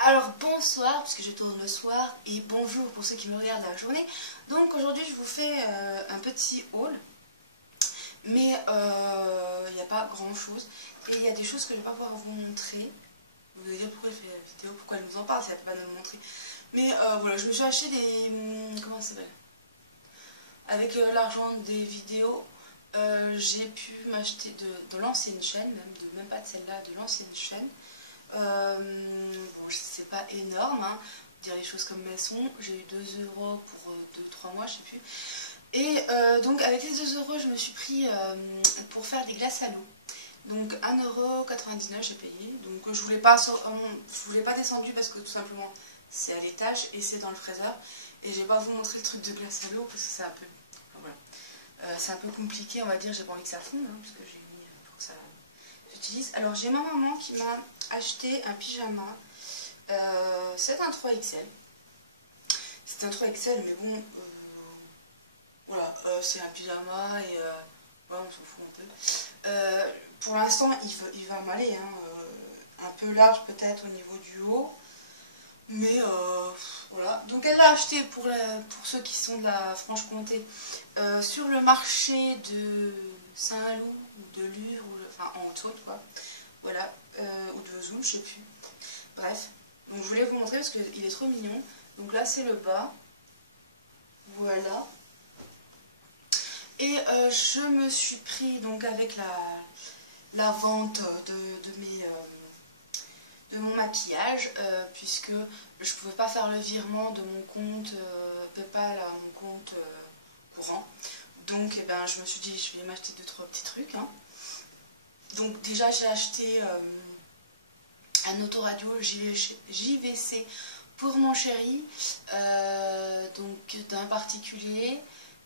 Alors bonsoir, puisque je tourne le soir, et bonjour pour ceux qui me regardent la journée. Donc aujourd'hui je vous fais un petit haul, mais il n'y a pas grand chose. Et il y a des choses que je ne vais pas pouvoir vous montrer. Vous allez dire pourquoi je fais la vidéo, pourquoi elle nous en parle si elle ne peut pas nous le montrer. Mais voilà, je me suis acheté des... comment ça s'appelle? Avec l'argent des vidéos, j'ai pu m'acheter de l'ancienne chaîne, même pas de celle-là, de l'ancienne chaîne. Bon, c'est pas énorme, hein, dire les choses comme elles sont. J'ai eu 2 € pour 2-3 mois, je sais plus. Et donc avec les 2 € je me suis pris pour faire des glaces à l'eau. Donc 1,99 € j'ai payé. Donc je voulais pas descendu parce que tout simplement c'est à l'étage et c'est dans le fraiseur. Et je vais pas vous montrer le truc de glace à l'eau parce que c'est un peu... voilà. C'est un peu compliqué, on va dire. J'ai pas envie que ça fonde, hein, parce que j'ai mis pour que ça j'utilise. Alors j'ai ma maman qui m'a acheté un pyjama. C'est un 3XL. C'est un 3XL, mais bon, voilà, c'est un pyjama et voilà, on s'en fout un peu. Pour l'instant, il va m'aller, hein, un peu large peut-être au niveau du haut. Mais voilà, donc elle l'a acheté pour ceux qui sont de la Franche-Comté sur le marché de Saint-Loup ou de Lure, enfin en Haute-Saône quoi, voilà, ou de Vesoul, je sais plus, bref. Donc je voulais vous montrer parce qu'il est trop mignon. Donc là c'est le bas, voilà. Et je me suis pris donc avec la vente de mon maquillage, puisque je pouvais pas faire le virement de mon compte PayPal à mon compte courant. Donc eh ben, je me suis dit je vais m'acheter 2-3 petits trucs, hein. Donc déjà j'ai acheté un autoradio JVC pour mon chéri, donc d'un particulier.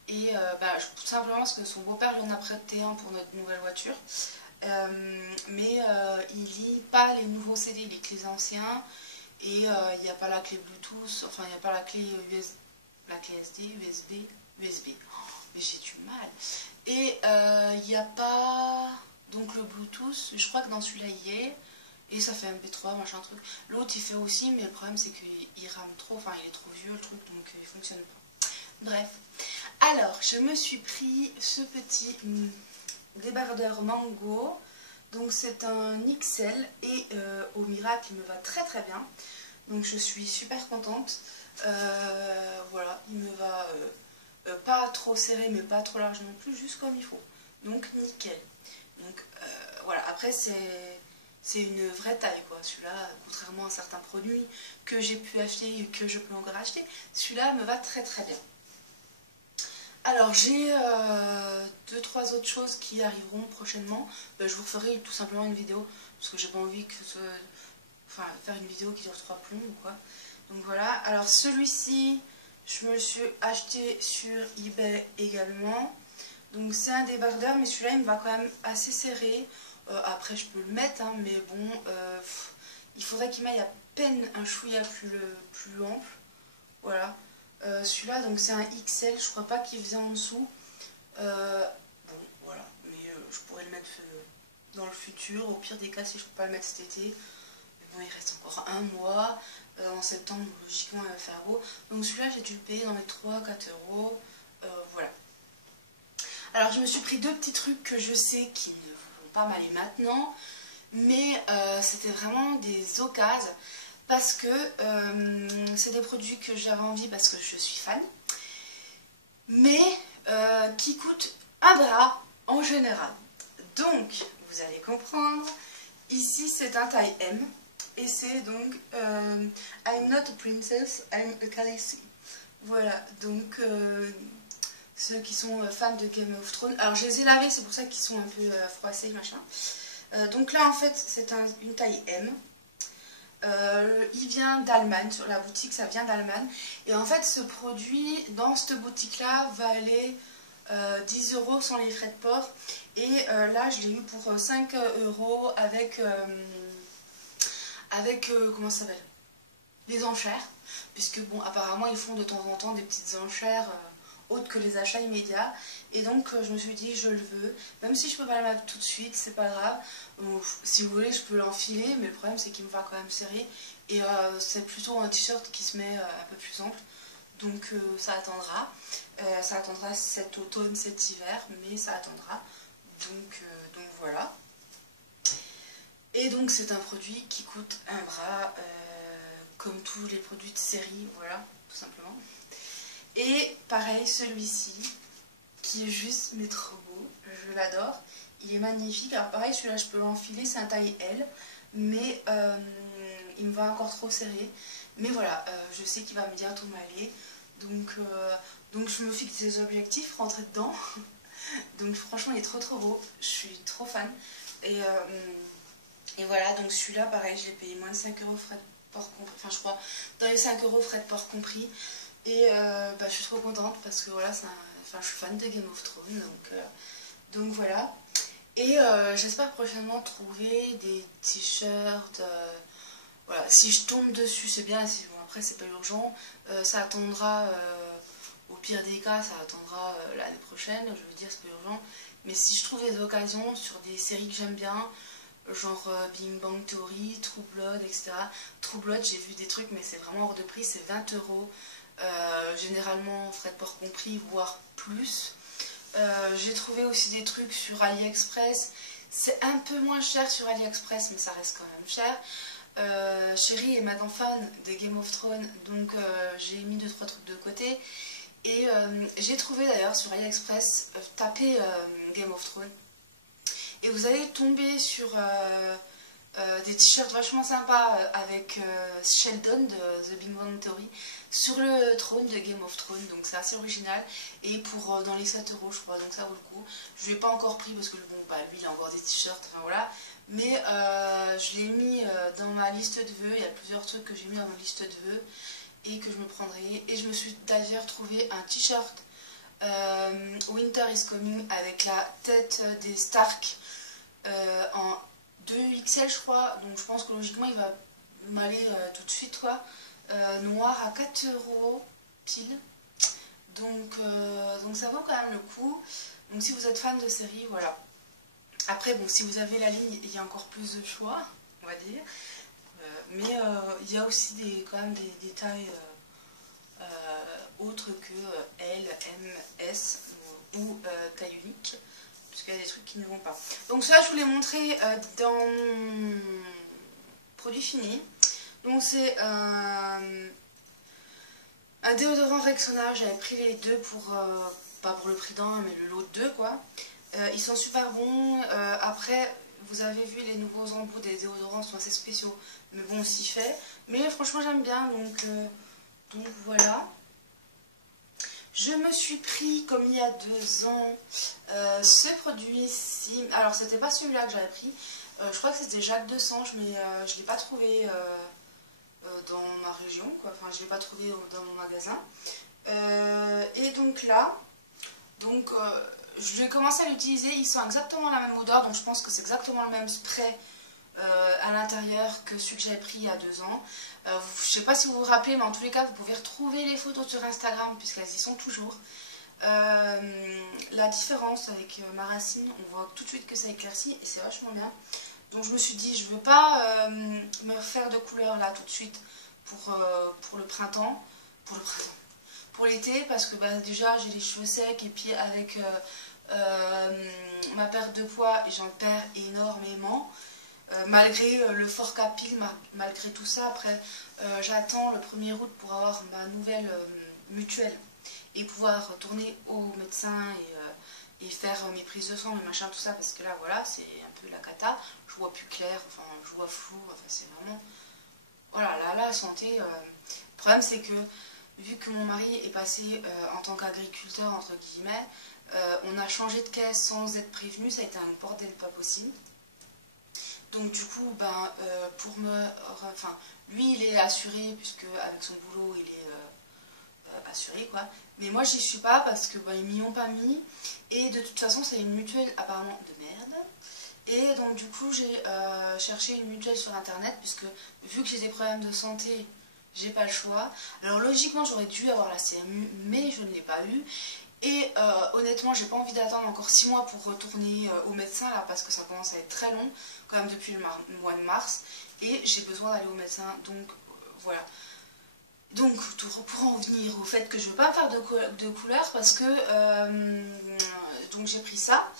Et tout simplement parce que son beau-père lui en a prêté un pour notre nouvelle voiture. Mais il lit pas les nouveaux CD, il lit que les anciens. Et il n'y a pas la clé Bluetooth, enfin il n'y a pas la clé USB, la clé SD, USB. Oh, mais j'ai du mal. Et il n'y a pas donc le Bluetooth, je crois que dans celui-là il y est. Et ça fait MP3, machin truc. L'autre il fait aussi, mais le problème c'est qu'il rame trop, enfin il est trop vieux le truc, donc il fonctionne pas. Bref. Alors, je me suis pris ce petit débardeur mango. Donc c'est un XL et au miracle il me va très très bien. Donc je suis super contente. Voilà, il me va pas trop serré mais pas trop large non plus, juste comme il faut. Donc nickel. Donc voilà, après c'est une vraie taille quoi. Celui-là, contrairement à certains produits que j'ai pu acheter et que je peux encore acheter, celui-là me va très très bien. Alors j'ai 2-3 autres choses qui arriveront prochainement. Je vous referai tout simplement une vidéo parce que j'ai pas envie que faire une vidéo qui dure 3 plombs ou quoi. Donc voilà. Alors celui-ci, je me le suis acheté sur eBay également. Donc c'est un débardeur, mais celui-là il me va quand même assez serré. Après je peux le mettre, hein, mais bon, il faudrait qu'il m'aille à peine un chouïa plus ample. Voilà. Celui-là, donc c'est un XL, je crois pas qu'il faisait en dessous. Bon, voilà, mais je pourrais le mettre dans le futur. Au pire des cas, si je peux pas le mettre cet été. Mais bon, il reste encore un mois. En septembre, logiquement, il va faire beau. Donc celui-là, j'ai dû le payer dans les 3-4 €. Voilà. Alors, je me suis pris 2 petits trucs que je sais qui ne vont pas m'aller maintenant. Mais c'était vraiment des occasions. Parce que c'est des produits que j'avais envie parce que je suis fan, mais qui coûtent un bras en général. Donc, vous allez comprendre, ici c'est un taille M, et c'est donc I'm not a princess, I'm a Khaleesi. Voilà, donc ceux qui sont fans de Game of Thrones, alors je les ai lavés, c'est pour ça qu'ils sont un peu froissés, machin. Donc là en fait c'est une taille M. Il vient d'Allemagne, sur la boutique ça vient d'Allemagne. Et en fait ce produit dans cette boutique là va aller 10 € sans les frais de port. Et là je l'ai eu pour 5 € avec comment ça s'appelle, les enchères. Puisque bon apparemment ils font de temps en temps des petites enchères autre que les achats immédiats. Et donc je me suis dit je le veux, même si je peux pas le mettre tout de suite, c'est pas grave. Si vous voulez je peux l'enfiler, mais le problème c'est qu'il me va quand même serrer. Et c'est plutôt un t-shirt qui se met un peu plus ample. Donc ça attendra. Ça attendra cet automne, cet hiver, mais ça attendra. Donc voilà. Et donc c'est un produit qui coûte un bras, comme tous les produits de série, voilà, tout simplement. Et pareil, celui-ci, qui est juste, mais trop beau, je l'adore. Il est magnifique. Alors pareil, celui-là je peux l'enfiler, c'est un taille L, mais il me va encore trop serré. Mais voilà, je sais qu'il va bientôt m'aller. Donc je me fixe des objectifs, rentrer dedans. Donc franchement il est trop beau, je suis trop fan. Et voilà, donc celui-là pareil, je l'ai payé moins de 5 € frais de port compris. Enfin je crois dans les 5 € frais de port compris. Et je suis trop contente parce que voilà, enfin, je suis fan de Game of Thrones. Donc voilà. Et j'espère prochainement trouver des t-shirts. Voilà, si je tombe dessus c'est bien, si, bon, après c'est pas urgent. Ça attendra, au pire des cas, ça attendra l'année prochaine, je veux dire, c'est pas urgent. Mais si je trouve des occasions sur des séries que j'aime bien, genre Big Bang Theory, True Blood, etc. True Blood, j'ai vu des trucs, mais c'est vraiment hors de prix, c'est 20 €. Généralement, frais de port compris, voire plus. J'ai trouvé aussi des trucs sur AliExpress. C'est un peu moins cher sur AliExpress, mais ça reste quand même cher. Chérie est maintenant fan de Game of Thrones, donc j'ai mis 2-3 trucs de côté. Et j'ai trouvé d'ailleurs sur AliExpress, tapez Game of Thrones, et vous allez tomber sur des t-shirts vachement sympas avec Sheldon de The Big Bang Theory sur le trône de Game of Thrones, donc c'est assez original. Et pour dans les 7 € je crois, donc ça vaut le coup. Je ne l'ai pas encore pris parce que bon, bah, lui il a encore des t-shirts, enfin voilà. Mais je l'ai mis dans ma liste de vœux, il y a plusieurs trucs que j'ai mis dans ma liste de vœux et que je me prendrai. Et je me suis d'ailleurs trouvé un t-shirt Winter is Coming avec la tête des Stark en 2XL je crois, donc je pense que logiquement il va m'aller tout de suite quoi. Noir à 4 € pile, donc ça vaut quand même le coup. Donc si vous êtes fan de série, voilà. Après bon, si vous avez la ligne, il y a encore plus de choix, on va dire. Mais il y a aussi quand même des tailles autres que L, M, S ou taille unique, parce qu'il y a des trucs qui ne vont pas. Donc ça je vous l'ai montré dans mon produit fini. Donc c'est un déodorant Rexona, j'avais pris les deux pour, pas pour le prix d'un, mais le lot de deux quoi. Ils sont super bons. Après, vous avez vu, les nouveaux embouts des déodorants sont assez spéciaux, mais bon, s'y fait. Mais franchement, j'aime bien, donc voilà. Je me suis pris, comme il y a 2 ans, ce produit-ci. Alors, c'était pas celui-là que j'avais pris. Je crois que c'était Jacques Desange, mais je ne l'ai pas trouvé dans ma région, quoi. Enfin, je ne l'ai pas trouvé dans mon magasin. Et donc là, je vais commencer à l'utiliser. Ils sont exactement la même odeur, donc je pense que c'est exactement le même spray à l'intérieur que celui que j'avais pris il y a 2 ans. Je ne sais pas si vous vous rappelez, mais en tous les cas, vous pouvez retrouver les photos sur Instagram, puisqu'elles y sont toujours. La différence avec ma racine, on voit tout de suite que ça éclaircit et c'est vachement bien. Donc je me suis dit, je ne veux pas me faire de couleur là tout de suite pour le printemps. Pour l'été, parce que bah, déjà j'ai les cheveux secs et puis avec ma perte de poids, j'en perds énormément. Malgré le fort capil, malgré tout ça, après j'attends le 1er août pour avoir ma nouvelle mutuelle et pouvoir retourner au médecin et faire mes prises de sang, mes machins, tout ça, parce que là voilà, c'est un peu la cata, je vois plus clair, enfin je vois flou, enfin c'est vraiment, voilà, là la santé, le problème c'est que vu que mon mari est passé en tant qu'agriculteur entre guillemets, on a changé de caisse sans être prévenu, ça a été un bordel pas possible. Donc du coup, ben, enfin, lui il est assuré, puisque avec son boulot il est assuré quoi. Mais moi j'y suis pas parce que ben, ils m'y ont pas mis. Et de toute façon c'est une mutuelle apparemment de merde. Et donc du coup j'ai cherché une mutuelle sur internet, puisque vu que j'ai des problèmes de santé, j'ai pas le choix. Alors logiquement j'aurais dû avoir la CMU, mais je ne l'ai pas eu. Et honnêtement, j'ai pas envie d'attendre encore 6 mois pour retourner au médecin là, parce que ça commence à être très long, quand même depuis le mois de mars. Et j'ai besoin d'aller au médecin, donc voilà. Donc pour en venir au fait que je ne veux pas faire de couleur, parce que donc j'ai pris ça.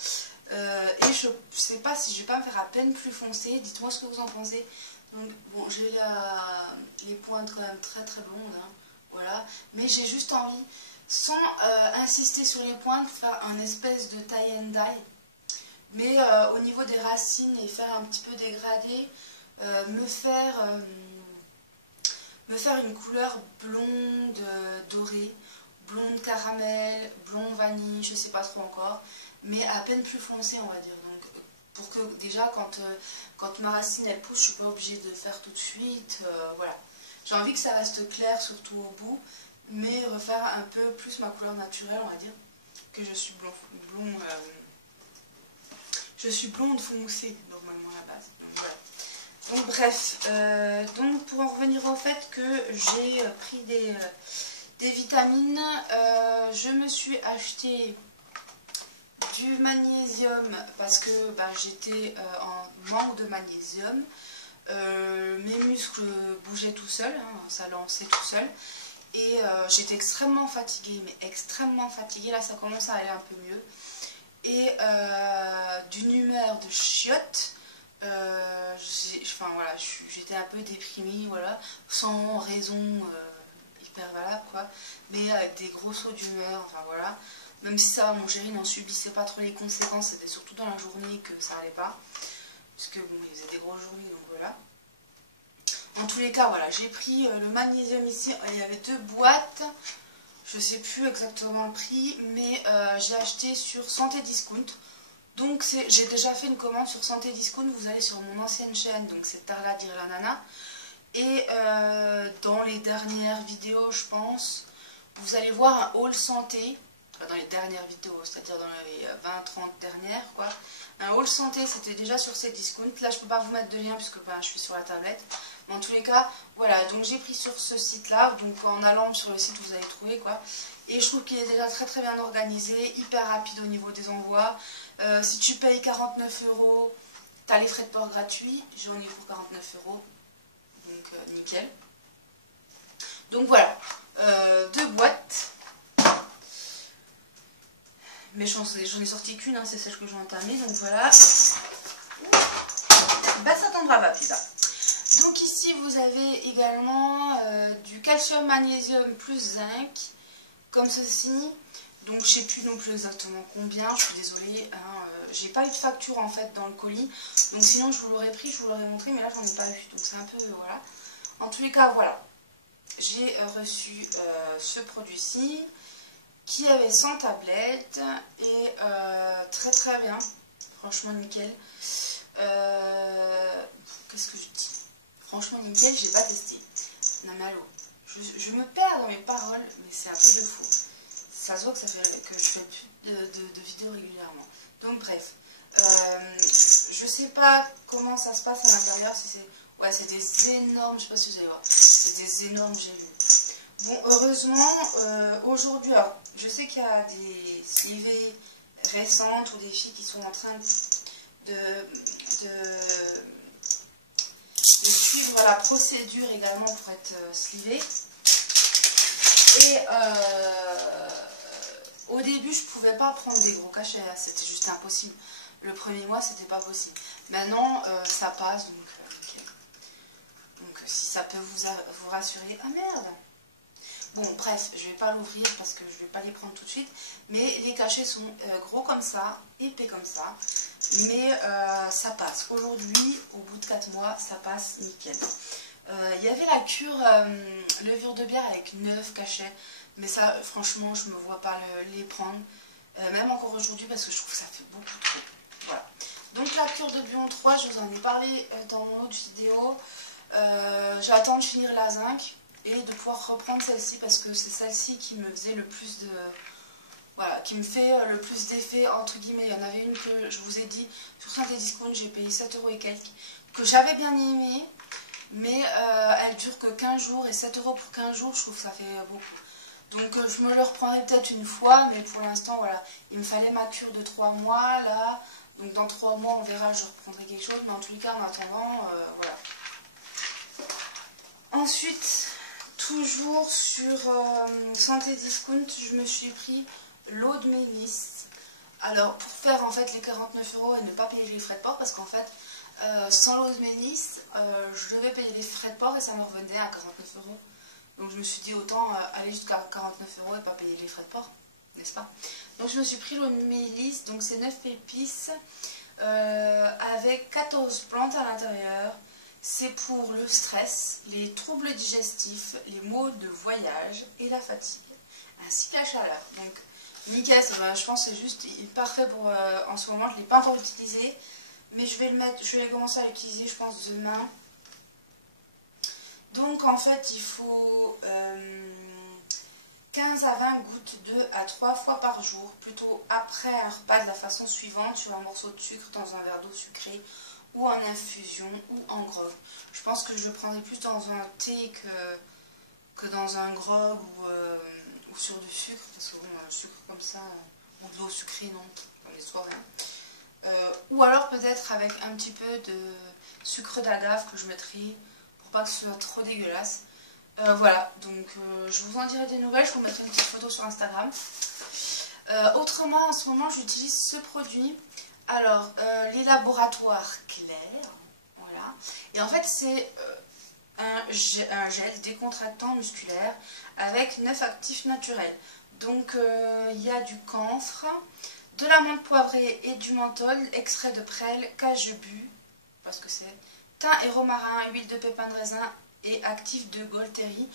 Et je sais pas si je vais pas me faire à peine plus foncé. Dites-moi ce que vous en pensez. Donc bon, j'ai les pointes quand même très très blondes, hein, voilà. Mais j'ai juste envie, sans insister sur les pointes, faire un espèce de tie and dye. Mais au niveau des racines et faire un petit peu dégradé, me faire une couleur blonde dorée, blonde caramel, blonde vanille, je sais pas trop encore, mais à peine plus foncé on va dire. Donc pour que déjà quand ma racine elle pousse, je suis pas obligée de faire tout de suite, voilà. J'ai envie que ça reste clair surtout au bout, mais refaire un peu plus ma couleur naturelle on va dire, que je suis je suis blonde foncée normalement à la base. Donc voilà. Donc bref, donc pour en revenir au fait que j'ai pris des vitamines, je me suis acheté du magnésium parce que bah, j'étais en manque de magnésium. Mes muscles bougeaient tout seuls, hein, ça lançait tout seul. Et j'étais extrêmement fatiguée, mais extrêmement fatiguée. Là, ça commence à aller un peu mieux. Et d'une humeur de chiotte. Enfin voilà, j'étais un peu déprimée, voilà, sans raison hyper valable quoi, mais avec des gros sauts d'humeur, enfin voilà. Même si ça va, mon chéri n'en subissait pas trop les conséquences, c'était surtout dans la journée que ça allait pas, puisque bon, il faisait des grosses journées, donc voilà. En tous les cas, voilà, j'ai pris le magnésium ici, il y avait 2 boîtes, je sais plus exactement le prix, mais j'ai acheté sur Santé Discount. Donc j'ai déjà fait une commande sur Santé Discount, vous allez sur mon ancienne chaîne, donc c'est Tarla Dire la Nana. Et dans les dernières vidéos, je pense, vous allez voir un haul santé, enfin, dans les dernières vidéos, c'est-à-dire dans les 20-30 dernières, quoi. Un haul santé, c'était déjà sur ces discounts. Là, je ne peux pas vous mettre de lien puisque ben, je suis sur la tablette. Mais en tous les cas, voilà, donc j'ai pris sur ce site-là, donc en allant sur le site, vous allez trouver, quoi. Et je trouve qu'il est déjà très très bien organisé, hyper rapide au niveau des envois. Si tu payes 49 €, tu as les frais de port gratuits. J'en ai pour 49 €, donc nickel. Donc voilà, 2 boîtes. Mais j'en ai sorti qu'une, hein, c'est celle que j'ai entamée, donc voilà. Bah ça tendra pas plus tard. Donc ici vous avez également du calcium, magnésium plus zinc, comme ceci. Donc je sais plus non plus exactement combien, je suis désolée, hein, j'ai pas eu de facture en fait dans le colis. Donc sinon je vous l'aurais pris, je vous l'aurais montré, mais là j'en ai pas eu. Donc c'est un peu, voilà. En tous les cas, voilà. J'ai reçu ce produit-ci, qui avait 100 tablettes, et très très bien, franchement nickel. Qu'est-ce que je dis? Franchement nickel, j'ai pas testé. Non mais allô, je me perds dans mes paroles, mais c'est un peu de fou. Ça se voit que ça fait que je fais plus de vidéos régulièrement. Donc bref, je sais pas comment ça se passe à l'intérieur, si c'est... Ouais, c'est des énormes, je sais pas si vous allez voir, c'est des énormes gélules. Bon, heureusement, aujourd'hui, alors, je sais qu'il y a des slivées récentes ou des filles qui sont en train de suivre la procédure également pour être slivées. Et au début, je pouvais pas prendre des gros cachets, hein, c'était juste impossible. Le premier mois, c'était pas possible. Maintenant, ça passe, donc nickel. Donc, si ça peut vous rassurer... Ah merde! Bon, bref, je vais pas l'ouvrir parce que je vais pas les prendre tout de suite. Mais les cachets sont gros comme ça, épais comme ça. Mais ça passe. Aujourd'hui, au bout de 4 mois, ça passe nickel. Il y avait la cure levure de bière avec 9 cachets. Mais ça, franchement, je me vois pas les prendre. Même encore aujourd'hui parce que je trouve que ça fait beaucoup trop. Voilà. Donc la cure de Bion 3, je vous en ai parlé dans mon autre vidéo. J'attends de finir la zinc et de pouvoir reprendre celle-ci parce que c'est celle-ci qui me faisait le plus de... Voilà, qui me fait le plus d'effet, entre guillemets. Il y en avait une que je vous ai dit, sur Santé Discount, j'ai payé 7 € et quelques, que j'avais bien aimé. mais elle dure que 15 jours et 7 € pour 15 jours, je trouve que ça fait beaucoup. Donc je me le reprendrai peut-être une fois, mais pour l'instant, voilà, il me fallait ma cure de 3 mois, là, donc dans 3 mois, on verra, je reprendrai quelque chose, mais en tous les cas, en attendant, voilà. Ensuite, toujours sur Santé Discount, je me suis pris l'eau de mélisse. Alors, pour faire en fait les 49 € et ne pas payer les frais de port, parce qu'en fait, sans l'eau de mélisse, je devais payer les frais de port et ça me revenait à 49 €. Donc je me suis dit autant aller jusqu'à 49 € et pas payer les frais de port, n'est-ce pas? Donc je me suis pris l'eau de mélisse, donc c'est 9 épices avec 14 plantes à l'intérieur. C'est pour le stress, les troubles digestifs, les maux de voyage et la fatigue, ainsi que la chaleur. Donc nickel, je pense que c'est juste parfait pour en ce moment. Je ne l'ai pas encore utilisé, mais je vais commencer à l'utiliser, je pense, demain. Donc en fait, il faut 15 à 20 gouttes 2 à 3 fois par jour, plutôt après un repas de la façon suivante, sur un morceau de sucre dans un verre d'eau sucrée, ou en infusion, ou en grog. Je pense que je le prendrai plus dans un thé que dans un grog ou sur du sucre, parce que bon, le sucre comme ça, ou de l'eau sucrée, non, dans les soirées. Ou alors peut-être avec un petit peu de sucre d'agave que je mettrai pour pas que ce soit trop dégueulasse. Voilà, donc je vous en dirai des nouvelles, je vous mettrai une petite photo sur Instagram. Autrement, en ce moment, j'utilise ce produit. Alors, les laboratoires Claire, voilà. Et en fait, c'est un gel décontractant musculaire avec 9 actifs naturels. Donc, il y a du camphre, de la menthe poivrée et du menthol, extrait de prêle, cajou, parce que c'est thym et romarin, huile de pépins de raisin et actif de Golteri.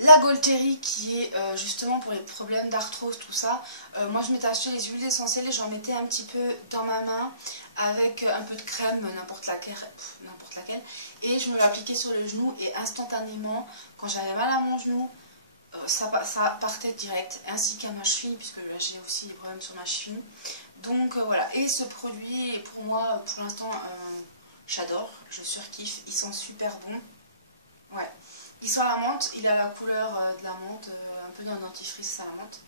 La Golteri qui est justement pour les problèmes d'arthrose, tout ça. Moi je m'étais acheté les huiles essentielles et j'en mettais un petit peu dans ma main avec un peu de crème, n'importe laquelle. Et je me l'appliquais sur le genou et instantanément, quand j'avais mal à mon genou, ça partait direct, ainsi qu'à ma cheville, puisque là j'ai aussi des problèmes sur ma cheville. Donc voilà, et ce produit est pour moi, pour l'instant, j'adore, je surkiffe, il sent super bon. Ouais. Il sent la menthe, il a la couleur de la menthe, un peu d'un dentifrice à la menthe.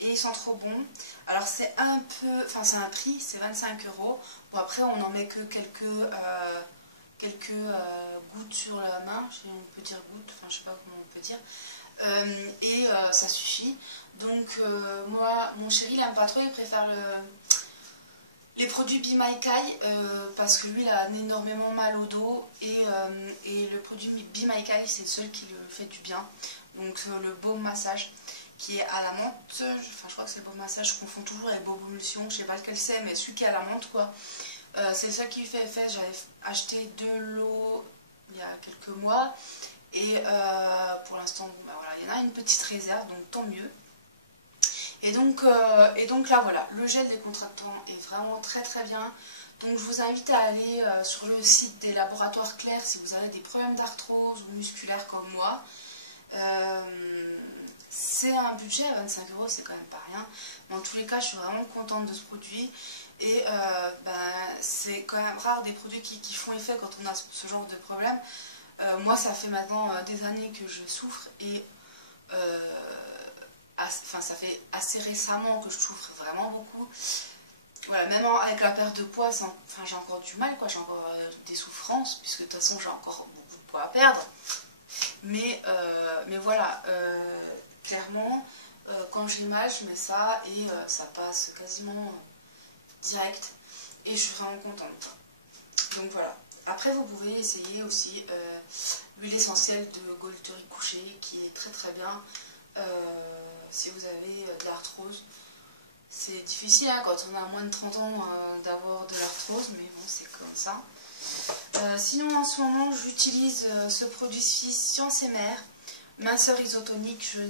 Et il sent trop bon. Alors c'est un peu, enfin c'est un prix, c'est 25 €. Bon après on n'en met que quelques gouttes sur la main, si on peut dire gouttes, enfin je sais pas comment on peut dire. Et ça suffit. Donc moi, mon chéri il aime pas trop, il préfère les produits Be My Kai, parce que lui il a énormément mal au dos et le produit Be My Kai c'est le seul qui lui fait du bien. Donc le baume massage qui est à la menthe, enfin je crois que c'est le baume massage, je confonds toujours avec baume émulsion, je sais pas lequel c'est, mais celui qui est à la menthe quoi. C'est le seul qui lui fait effet. J'avais acheté de l'eau il y a quelques mois et pour l'instant bon, ben voilà, il y en a une petite réserve, donc tant mieux. Et donc là voilà, le gel décontractant est vraiment très très bien. Donc je vous invite à aller sur le site des laboratoires Claire si vous avez des problèmes d'arthrose ou musculaire comme moi. C'est un budget à 25 €, c'est quand même pas rien. Mais en tous les cas, je suis vraiment contente de ce produit. Et c'est quand même rare des produits qui font effet quand on a ce genre de problème. Moi, ça fait maintenant des années que je souffre et enfin, ça fait assez récemment que je souffre vraiment beaucoup. Voilà, même avec la perte de poids, enfin, j'ai encore du mal, quoi. J'ai encore des souffrances, puisque de toute façon j'ai encore beaucoup de poids à perdre. Mais voilà, clairement, quand j'ai mal, je mets ça et ça passe quasiment direct. Et je suis vraiment contente. Donc voilà. Après, vous pouvez essayer aussi l'huile essentielle de Golteri couché, qui est très très bien. Si vous avez de l'arthrose, c'est difficile hein, quand on a moins de 30 ans d'avoir de l'arthrose, mais bon, c'est comme ça. Sinon, en ce moment, j'utilise ce produit-ci Science et Mère, minceur isotonique. Je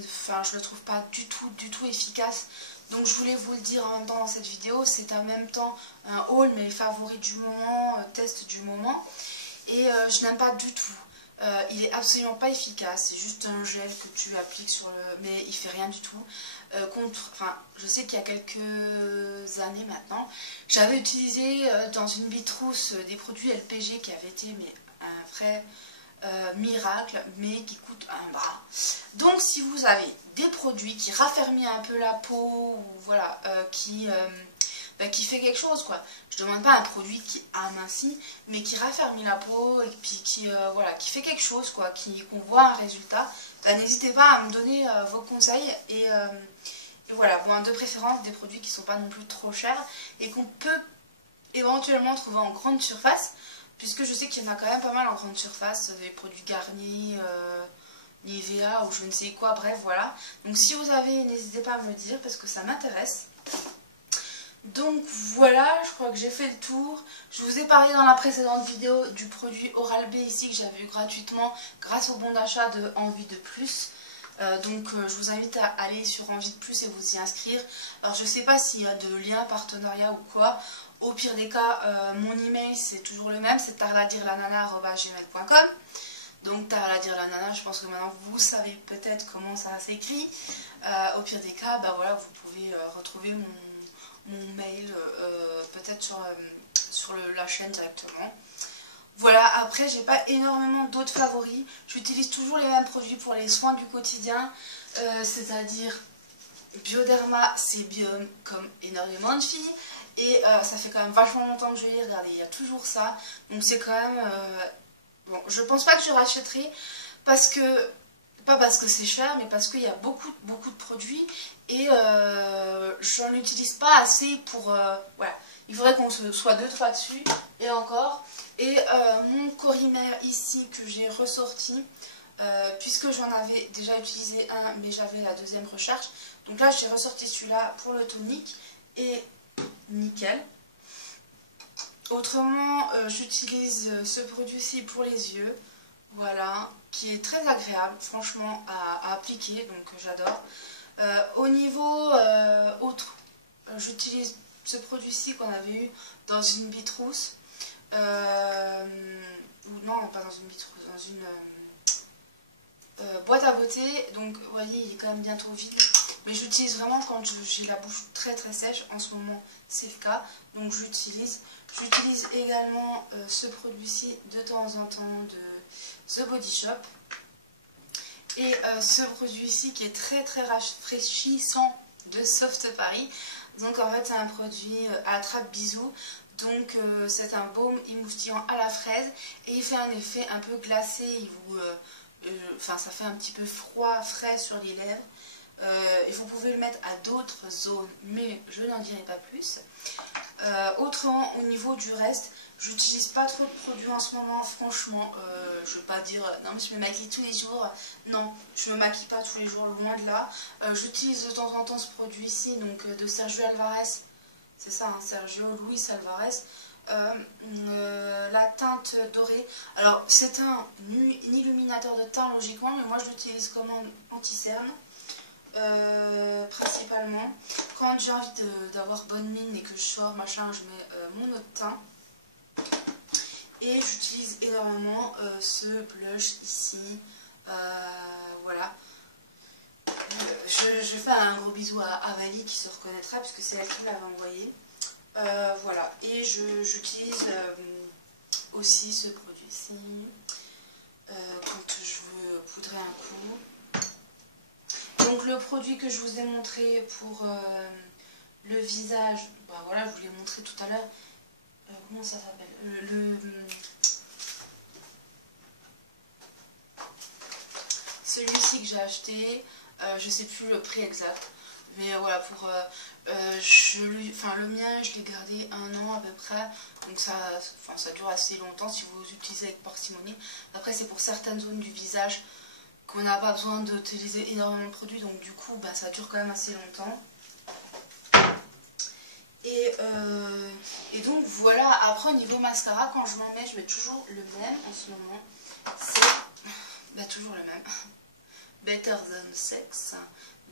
le trouve pas du tout efficace. Donc, je voulais vous le dire en même temps dans cette vidéo. C'est en même temps un haul, mes favoris du moment, test du moment. Et je n'aime pas du tout. Il est absolument pas efficace, c'est juste un gel que tu appliques sur le... mais il fait rien du tout. Enfin, je sais qu'il y a quelques années maintenant, j'avais utilisé dans une bitrousse des produits LPG qui avaient été mais un vrai miracle, mais qui coûte un bras. Donc si vous avez des produits qui raffermissent un peu la peau, ou voilà, qui fait quelque chose quoi. Je demande pas un produit qui amincit, mais qui raffermit la peau et puis qui voilà, qui fait quelque chose quoi, qu'on voit un résultat. N'hésitez pas à me donner vos conseils et voilà, bon, de préférence des produits qui sont pas non plus trop chers et qu'on peut éventuellement trouver en grande surface, puisque je sais qu'il y en a quand même pas mal en grande surface, des produits Garnier, Nivea ou je ne sais quoi, bref voilà. Donc si vous avez, n'hésitez pas à me le dire parce que ça m'intéresse. Donc voilà, je crois que j'ai fait le tour. Je vous ai parlé dans la précédente vidéo du produit Oral-B ici que j'avais eu gratuitement grâce au bon d'achat de Envie de Plus. Je vous invite à aller sur Envie de Plus et vous y inscrire. Alors je ne sais pas s'il y a de lien, partenariat ou quoi. Au pire des cas, mon email c'est toujours le même, c'est tarladirlanana@gmail.com. Donc tarladirlanana, je pense que maintenant vous savez peut-être comment ça s'écrit. Au pire des cas, bah voilà, vous pouvez retrouver mon mail peut-être sur la chaîne directement. Voilà, après j'ai pas énormément d'autres favoris. J'utilise toujours les mêmes produits pour les soins du quotidien, c'est-à-dire Bioderma, Sébium, comme énormément de filles. Et ça fait quand même vachement longtemps que je les regarde, il y a toujours ça. Donc c'est quand même... bon, je pense pas que je rachèterai parce que... Pas parce que c'est cher, mais parce qu'il y a beaucoup de produits et j'en utilise pas assez pour... voilà, il faudrait qu'on se soit 2-3 dessus et encore. Et mon Corimer ici que j'ai ressorti, puisque j'en avais déjà utilisé un, mais j'avais la deuxième recherche. Donc là, j'ai ressorti celui-là pour le tonique et nickel. Autrement, j'utilise ce produit-ci pour les yeux. Voilà, qui est très agréable, franchement, à appliquer, donc j'adore. Au niveau autre, j'utilise ce produit-ci qu'on avait eu dans une Bitrousse. Ou non, pas dans une Bitrousse, dans une boîte à beauté. Donc, vous voyez, il est quand même bientôt vide. Mais j'utilise vraiment quand j'ai la bouche très sèche. En ce moment, c'est le cas. Donc, j'utilise. J'utilise également ce produit-ci de temps en temps de The Body Shop. Et ce produit-ci qui est très rafraîchissant de Soft Paris. Donc en fait c'est un produit attrape-bisou. Donc c'est un baume émoustillant à la fraise. Et il fait un effet un peu glacé. Ça fait un petit peu froid, frais sur les lèvres. Et vous pouvez le mettre à d'autres zones, mais je n'en dirai pas plus. Autrement, au niveau du reste, j'utilise pas trop de produits en ce moment, franchement. Je vais pas dire, non mais je me maquille tous les jours. Non, je me maquille pas tous les jours, loin de là. J'utilise de temps en temps ce produit ici, donc de Sergio Alvarez. C'est ça, hein, Sergio Luis Alvarez. La teinte dorée. Alors, c'est un illuminateur de teint logiquement, mais moi je l'utilise comme anti-cerne. Principalement quand j'ai envie d'avoir bonne mine et que je sors machin, je mets mon eau de teint et j'utilise énormément ce blush ici. Voilà, je fais un gros bisou à Vali qui se reconnaîtra puisque c'est elle qui me l'avait envoyé. Voilà, et j'utilise aussi ce produit ici quand je veux poudrer un coup. Donc le produit que je vous ai montré pour le visage, bah voilà, je vous l'ai montré tout à l'heure. Comment ça s'appelle celui-ci que j'ai acheté, je sais plus le prix exact, mais voilà, pour le mien, je l'ai gardé 1 an à peu près, donc ça dure assez longtemps si vous l'utilisez avec parcimonie. Après, c'est pour certaines zones du visage qu'on n'a pas besoin d'utiliser énormément de produits, donc du coup bah, ça dure quand même assez longtemps. Et donc voilà, après au niveau mascara, quand je m'en mets, je mets toujours le même en ce moment. C'est toujours le même. Better Than Sex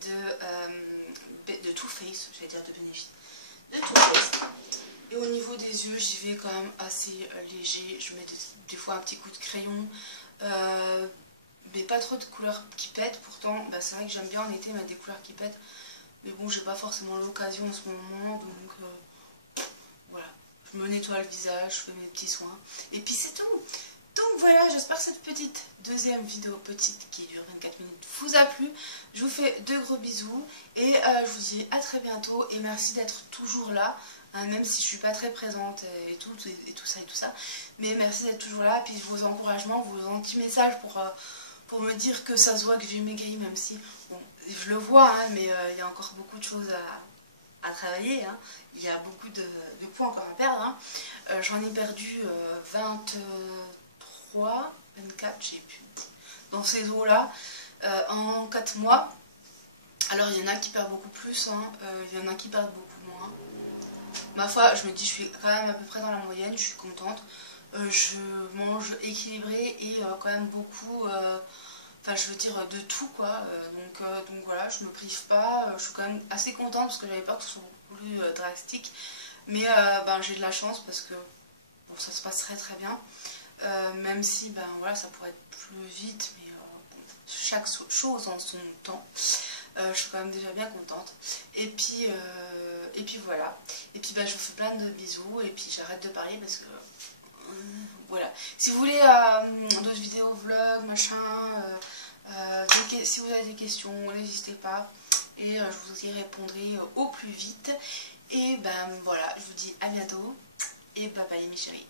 de Too Faced, j'allais dire de Benefit. De Too Faced. Et au niveau des yeux, j'y vais quand même assez léger. Je mets des fois un petit coup de crayon. Mais pas trop de couleurs qui pètent, pourtant bah, c'est vrai que j'aime bien en été mettre des couleurs qui pètent, mais bon j'ai pas forcément l'occasion en ce moment, donc voilà, je me nettoie le visage, je fais mes petits soins, et puis c'est tout. Donc voilà, j'espère que cette petite deuxième vidéo petite qui dure 24 minutes vous a plu. Je vous fais de gros bisous et je vous dis à très bientôt et merci d'être toujours là, hein, même si je suis pas très présente et tout ça. Mais merci d'être toujours là, et puis vos encouragements, vos gentils messages pour me dire que ça se voit que j'ai maigri, même si bon, je le vois, hein, mais il y a encore beaucoup de choses à travailler, hein. Il y a beaucoup de poids encore à perdre, hein. J'en ai perdu 23, 24, je sais plus, dans ces eaux-là, en 4 mois. Alors il y en a qui perdent beaucoup plus, hein, il y en a qui perdent beaucoup moins. Ma foi, je me dis, je suis quand même à peu près dans la moyenne, je suis contente. Je mange équilibré et quand même beaucoup, enfin je veux dire de tout quoi. Donc voilà, je me prive pas, je suis quand même assez contente parce que j'avais peur que ce soit beaucoup plus drastique. Mais ben, j'ai de la chance parce que bon, ça se passe très très bien. Même si ben, voilà, ça pourrait être plus vite, mais bon, chaque chose en son temps. Je suis quand même déjà bien contente. Et puis voilà. Et puis ben, je vous fais plein de bisous. Et puis j'arrête de parler parce que voilà. Si vous voulez d'autres vidéos, vlogs, machin, si vous avez des questions, n'hésitez pas. Et je vous y répondrai au plus vite. Et ben voilà, je vous dis à bientôt. Et bye bye mes chéris.